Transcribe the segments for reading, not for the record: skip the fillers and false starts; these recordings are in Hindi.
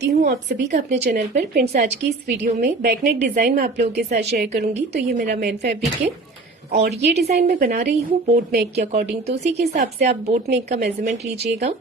हूँ आप सभी का अपने चैनल पर। फ्रेंड्स, आज की इस वीडियो में बैकनेक डिजाइन मैं आप लोगों के साथ शेयर करूंगी। तो ये मेरा मेन फैब्रिक है और ये डिजाइन मैं बना रही हूँ बोट नेक के अकॉर्डिंग। तो उसी के हिसाब से आप बोट नेक का मेजरमेंट लीजिएगा।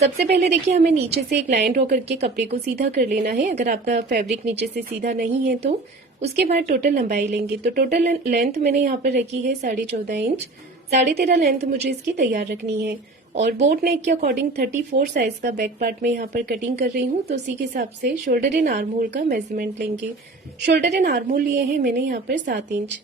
सबसे पहले देखिए, हमें नीचे से एक लाइन ड्रॉ करके कपड़े को सीधा कर लेना है। अगर आपका फैब्रिक नीचे से सीधा नहीं है तो उसके बाद टोटल लंबाई लेंगे। तो टोटल लेंथ मैंने यहाँ पर रखी है 14.5 इंच। 13.5 लेंथ मुझे इसकी तैयार रखनी है। और बोट नेक के अकॉर्डिंग 34 साइज का बैक पार्ट में यहाँ पर कटिंग कर रही हूँ। तो उसी के हिसाब से शोल्डर एंड आर्म होल का मेजरमेंट लेंगे। शोल्डर एंड आर्म होल लिए हैं मैंने यहाँ पर 7 इंच।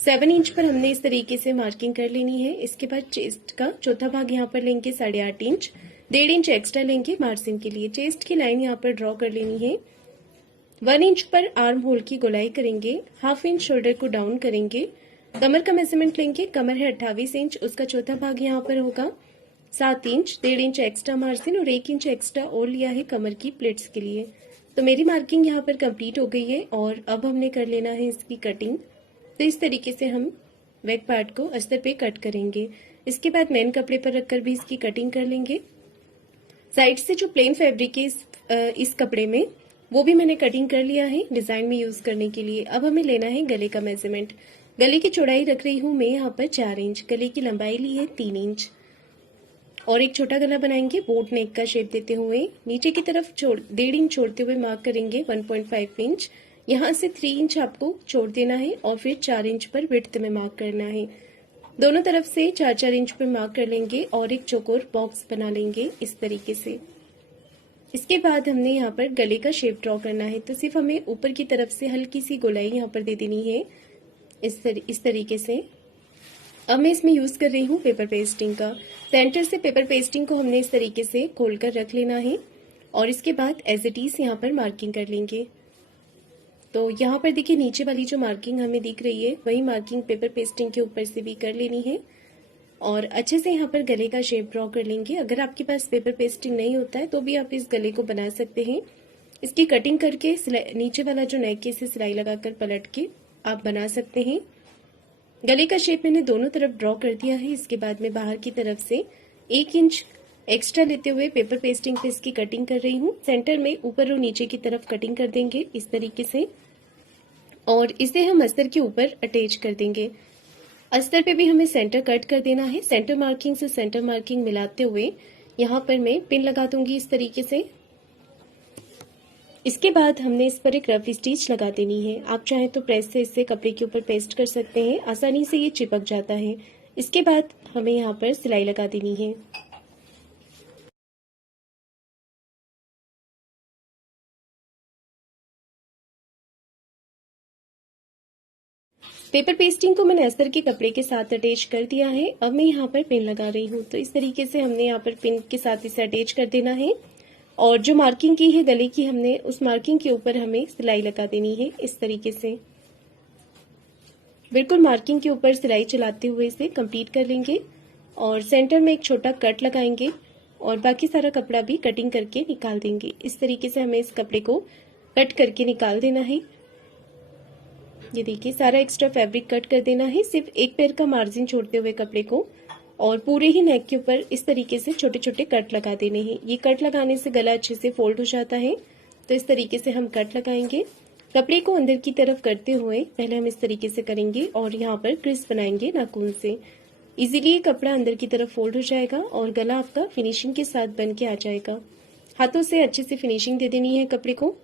7 इंच पर हमने इस तरीके से मार्किंग कर लेनी है। इसके बाद चेस्ट का चौथा भाग यहाँ पर लेंगे 8.5 इंच। 1.5 इंच एक्स्ट्रा लेंगे मार्जिन के लिए। चेस्ट की लाइन यहाँ पर ड्रॉ कर लेनी है। 1 इंच पर आर्म होल की गोलाई करेंगे। 1/2 इंच शोल्डर को डाउन करेंगे। कमर का मेजरमेंट लेंगे। कमर है 28 इंच। उसका चौथा भाग यहाँ पर होगा 7 इंच। 1.5 इंच एक्स्ट्रा मार्जिन और 1 इंच एक्स्ट्रा और लिया है कमर की प्लेट्स के लिए। तो मेरी मार्किंग यहाँ पर कंप्लीट हो गई है और अब हमने कर लेना है इसकी कटिंग। तो इस तरीके से हम बैक पार्ट को अस्तर पे कट करेंगे। इसके बाद मेन कपड़े पर रखकर भी इसकी कटिंग कर लेंगे। साइड से जो प्लेन फैब्रिक है इस कपड़े में, वो भी मैंने कटिंग कर लिया है डिजाइन में यूज करने के लिए। अब हमें लेना है गले का मेजरमेंट। गले की चौड़ाई रख रही हूँ मैं यहाँ पर 4 इंच। गले की लंबाई ली है 3 इंच और एक छोटा गला बनाएंगे बोट नेक का शेप देते हुए। नीचे की तरफ 1.5 इंच छोड़ते हुए मार्क करेंगे 1.5 इंच। यहाँ से 3 इंच आपको छोड़ देना है और फिर 4 इंच पर विड्थ में मार्क करना है। दोनों तरफ से 4-4 इंच पर मार्क कर लेंगे और एक चौकोर बॉक्स बना लेंगे इस तरीके से। इसके बाद हमने यहाँ पर गले का शेप ड्रॉ करना है। तो सिर्फ हमें ऊपर की तरफ से हल्की सी गोलाई यहाँ पर दे देनी है इस तरीके से। अब मैं इसमें यूज कर रही हूँ पेपर पेस्टिंग का। सेंटर से पेपर पेस्टिंग को हमने इस तरीके से खोलकर रख लेना है और इसके बाद एज इट इज यहाँ पर मार्किंग कर लेंगे। तो यहाँ पर देखिए, नीचे वाली जो मार्किंग हमें दिख रही है वही मार्किंग पेपर पेस्टिंग के ऊपर से भी कर लेनी है और अच्छे से यहाँ पर गले का शेप ड्रॉ कर लेंगे। अगर आपके पास पेपर पेस्टिंग नहीं होता है तो भी आप इस गले को बना सकते हैं। इसकी कटिंग करके नीचे वाला जो नेक है इसे सिलाई लगाकर पलट के आप बना सकते हैं। गले का शेप मैंने दोनों तरफ ड्रॉ कर दिया है। इसके बाद मैं बाहर की तरफ से 1 इंच एक्स्ट्रा लेते हुए पेपर पेस्टिंग पे इसकी कटिंग कर रही हूँ। सेंटर में ऊपर और नीचे की तरफ कटिंग कर देंगे इस तरीके से और इसे हम अस्तर के ऊपर अटैच कर देंगे। अस्तर पे भी हमें सेंटर कट कर देना है। सेंटर मार्किंग से सेंटर मार्किंग मिलाते हुए यहाँ पर मैं पिन लगा दूंगी इस तरीके से। इसके बाद हमने इस पर एक रफ स्टिच लगा देनी है। आप चाहें तो प्रेस से इसे कपड़े के ऊपर पेस्ट कर सकते हैं, आसानी से ये चिपक जाता है। इसके बाद हमें यहाँ पर सिलाई लगा देनी है। पेपर पेस्टिंग को मैंने अस्तर के कपड़े के साथ अटैच कर दिया है। अब मैं यहाँ पर पिन लगा रही हूँ। तो इस तरीके से हमने यहाँ पर पिन के साथ इसे अटैच कर देना है और जो मार्किंग की है गले की, हमने उस मार्किंग के ऊपर हमें सिलाई लगा देनी है इस तरीके से। बिल्कुल मार्किंग के ऊपर सिलाई चलाते हुए इसे कंप्लीट कर लेंगे और सेंटर में एक छोटा कट लगाएंगे और बाकी सारा कपड़ा भी कटिंग करके निकाल देंगे। इस तरीके से हमें इस कपड़े को कट करके निकाल देना है। ये देखिए, सारा एक्स्ट्रा फैब्रिक कट कर देना है, सिर्फ एक पैर का मार्जिन छोड़ते हुए कपड़े को, और पूरे ही नेक के ऊपर इस तरीके से छोटे छोटे कट लगा देने हैं। ये कट लगाने से गला अच्छे से फोल्ड हो जाता है। तो इस तरीके से हम कट लगाएंगे। कपड़े को अंदर की तरफ करते हुए पहले हम इस तरीके से करेंगे और यहाँ पर क्रिस बनाएंगे नाखून से। इजीली ये कपड़ा अंदर की तरफ फोल्ड हो जाएगा और गला आपका फिनिशिंग के साथ बन के आ जाएगा। हाथों से अच्छे से फिनिशिंग दे देनी है कपड़े को।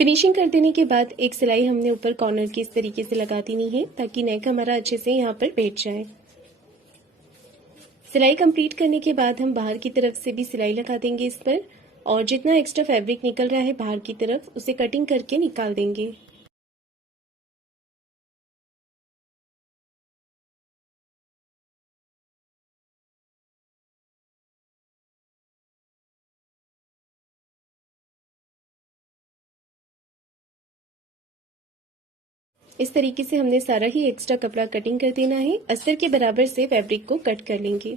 फिनिशिंग कर देने के बाद एक सिलाई हमने ऊपर कॉर्नर की इस तरीके से लगा देनी है ताकि नेक हमारा अच्छे से यहाँ पर बैठ जाए। सिलाई कंप्लीट करने के बाद हम बाहर की तरफ से भी सिलाई लगा देंगे इस पर और जितना एक्स्ट्रा फैब्रिक निकल रहा है बाहर की तरफ उसे कटिंग करके निकाल देंगे। इस तरीके से हमने सारा ही एक्स्ट्रा कपड़ा कटिंग कर देना है। अस्तर के बराबर से फैब्रिक को कट कर लेंगे।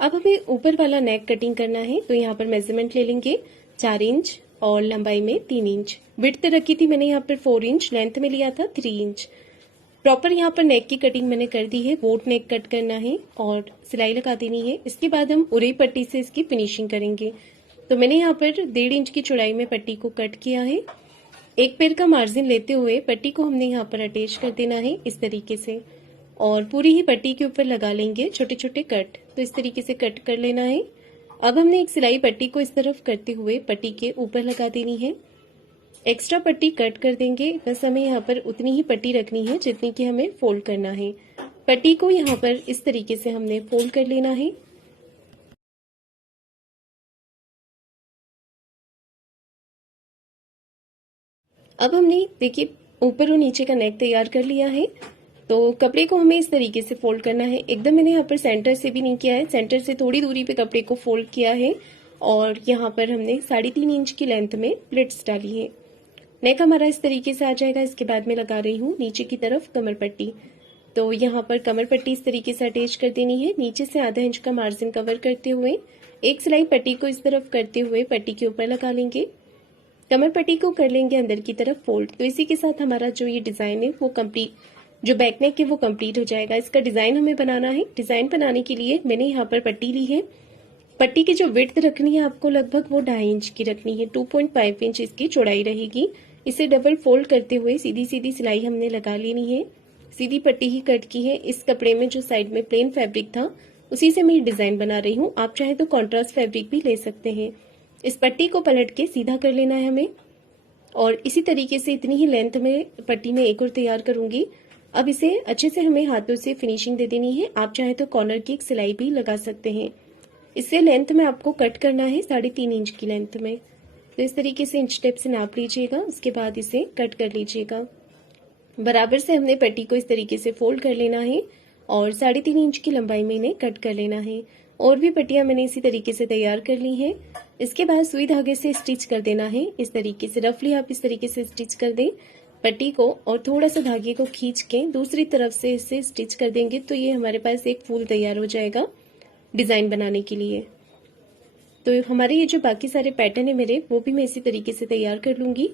अब हमें ऊपर वाला नेक कटिंग करना है, तो यहाँ पर मेजरमेंट ले लेंगे 4 इंच और लंबाई में 3 इंच। विड्थ रखी थी मैंने यहाँ पर 4 इंच, लेंथ में लिया था 3 इंच। प्रॉपर यहाँ पर नेक की कटिंग मैंने कर दी है, बोट नेक कट करना है और सिलाई लगा देनी है। इसके बाद हम उरई पट्टी से इसकी फिनिशिंग करेंगे। तो मैंने यहाँ पर 1.5 इंच की चौड़ाई में पट्टी को कट किया है। एक पैर का मार्जिन लेते हुए पट्टी को हमने यहाँ पर अटैच कर देना है इस तरीके से, और पूरी ही पट्टी के ऊपर लगा लेंगे छोटे छोटे कट। तो इस तरीके से कट कर लेना है। अब हमने एक सिलाई पट्टी को इस तरफ करते हुए पट्टी के ऊपर लगा देनी है। एक्स्ट्रा पट्टी कट कर देंगे, बस हमें यहाँ पर उतनी ही पट्टी रखनी है जितनी कि हमें फोल्ड करना है। पट्टी को यहाँ पर इस तरीके से हमने फोल्ड कर लेना है। अब हमने देखिए ऊपर और नीचे का नेक तैयार कर लिया है। तो कपड़े को हमें इस तरीके से फोल्ड करना है। एकदम मैंने यहाँ पर सेंटर से भी नहीं किया है, सेंटर से थोड़ी दूरी पे कपड़े को फोल्ड किया है और यहाँ पर हमने 3.5 इंच की लेंथ में प्लिट्स डाली है। नेक हमारा इस तरीके से आ जाएगा। इसके बाद मैं लगा रही हूँ नीचे की तरफ कमर पट्टी। तो यहाँ पर कमर पट्टी इस तरीके से अटैच कर देनी है। नीचे से आधा इंच का मार्जिन कवर करते हुए एक सिलाई पट्टी को इस तरफ करते हुए पट्टी के ऊपर लगा लेंगे। कमर पट्टी को कर लेंगे अंदर की तरफ फोल्ड। तो इसी के साथ हमारा जो ये डिजाइन है वो कंप्लीट, जो बैक नेक है वो कंप्लीट हो जाएगा। इसका डिजाइन हमें बनाना है। डिजाइन बनाने के लिए मैंने यहाँ पर पट्टी ली है। पट्टी की जो विड्थ रखनी है आपको लगभग वो 2.5 इंच की रखनी है। 2.5 इंच इसकी चौड़ाई रहेगी। इसे डबल फोल्ड करते हुए सीधी सीधी सिलाई हमने लगा लेनी है। सीधी पट्टी ही कट की है। इस कपड़े में जो साइड में प्लेन फैब्रिक था उसी से मैं डिजाइन बना रही हूँ। आप चाहे तो कॉन्ट्रास्ट फैब्रिक भी ले सकते हैं। इस पट्टी को पलट के सीधा कर लेना है हमें, और इसी तरीके से इतनी ही लेंथ में पट्टी में एक और तैयार करूंगी। अब इसे अच्छे से हमें हाथों से फिनिशिंग दे देनी है। आप चाहे तो कॉर्नर की एक सिलाई भी लगा सकते हैं। इससे लेंथ में आपको कट करना है 3.5 इंच की लेंथ में। तो इस तरीके से इंच टेप से नाप लीजिएगा, उसके बाद इसे कट कर लीजिएगा। बराबर से हमने पट्टी को इस तरीके से फोल्ड कर लेना है और 3.5 इंच की लंबाई में इन्हें कट कर लेना है। और भी पट्टियां मैंने इसी तरीके से तैयार कर ली हैं। इसके बाद सुई धागे से स्टिच कर देना है। इस तरीके से रफली आप इस तरीके से स्टिच कर दें पट्टी को, और थोड़ा सा धागे को खींच के दूसरी तरफ से इसे स्टिच कर देंगे तो ये हमारे पास एक फूल तैयार हो जाएगा डिजाइन बनाने के लिए। तो हमारे ये जो बाकी सारे पैटर्न है मेरे, वो भी मैं इसी तरीके से तैयार कर लूंगी।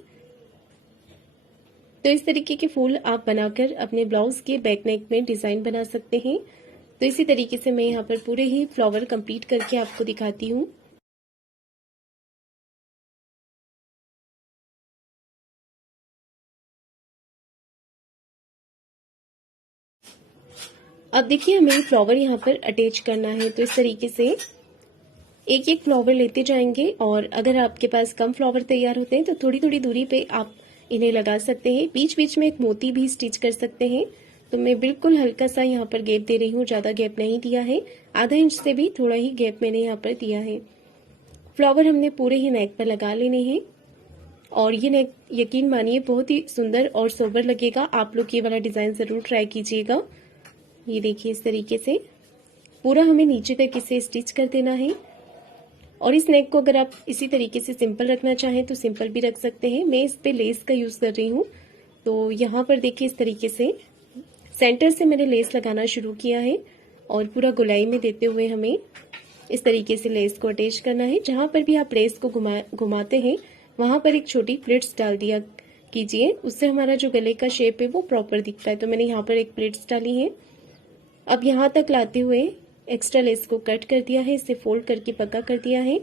तो इस तरीके के फूल आप बनाकर अपने ब्लाउज के बैक नेक में डिजाइन बना सकते हैं। तो इसी तरीके से मैं यहाँ पर पूरे ही फ्लावर कंप्लीट करके आपको दिखाती हूँ। अब देखिए हमें फ्लावर यहाँ पर अटैच करना है। तो इस तरीके से एक एक फ्लावर लेते जाएंगे, और अगर आपके पास कम फ्लावर तैयार होते हैं तो थोड़ी थोड़ी दूरी पे आप इन्हें लगा सकते हैं। बीच बीच में एक मोती भी स्टिच कर सकते हैं। तो मैं बिल्कुल हल्का सा यहाँ पर गैप दे रही हूँ, ज्यादा गैप नहीं दिया है। आधा इंच से भी थोड़ा ही गैप मैंने यहाँ पर दिया है। फ्लावर हमने पूरे ही नेक पर लगा लेने हैं, और ये नेक यकीन मानिए बहुत ही सुंदर और सोबर लगेगा। आप लोग ये वाला डिजाइन जरूर ट्राई कीजिएगा। ये देखिए इस तरीके से पूरा हमें नीचे तक इसे स्टिच कर देना है। और इस नेक को अगर आप इसी तरीके से सिंपल रखना चाहें तो सिंपल भी रख सकते हैं। मैं इस पे लेस का यूज कर रही हूँ। तो यहाँ पर देखिए इस तरीके से सेंटर से मैंने लेस लगाना शुरू किया है, और पूरा गोलाई में देते हुए हमें इस तरीके से लेस को अटैच करना है। जहां पर भी आप लेस को घुमाते हैं वहां पर एक छोटी प्लेट्स डाल दिया कीजिए, उससे हमारा जो गले का शेप है वो प्रॉपर दिखता है। तो मैंने यहाँ पर एक प्लेट्स डाली है। अब यहाँ तक लाते हुए एक्स्ट्रा लेस को कट कर दिया है, इसे फोल्ड करके पक्का कर दिया है।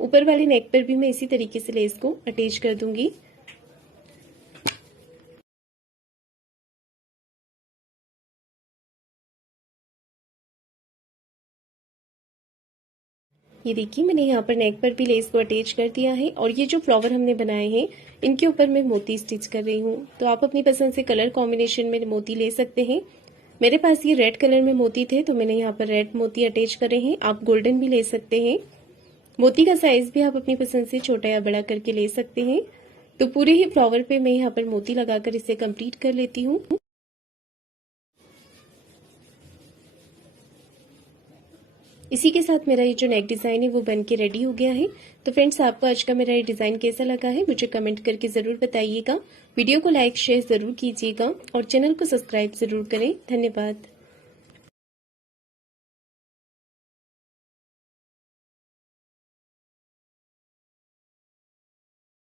ऊपर वाले नेक पर भी मैं इसी तरीके से लेस को अटैच कर दूंगी। ये देखिए मैंने यहाँ पर नेक पर भी लेस को अटैच कर दिया है, और ये जो फ्लावर हमने बनाए हैं इनके ऊपर मैं मोती स्टिच कर रही हूँ। तो आप अपनी पसंद से कलर कॉम्बिनेशन में मोती ले सकते हैं। मेरे पास ये रेड कलर में मोती थे तो मैंने यहाँ पर रेड मोती अटैच करे हैं। आप गोल्डन भी ले सकते हैं। मोती का साइज भी आप अपनी पसंद से छोटा या बड़ा करके ले सकते हैं। तो पूरे ही फ्लावर पे मैं यहाँ पर मोती लगाकर इसे कंप्लीट कर लेती हूँ। इसी के साथ मेरा ये जो नेक डिजाइन है वो बन के रेडी हो गया है। तो फ्रेंड्स, आपको आज का मेरा ये डिजाइन कैसा लगा है मुझे कमेंट करके जरूर बताइएगा। वीडियो को लाइक शेयर जरूर कीजिएगा और चैनल को सब्सक्राइब जरूर करें। धन्यवाद।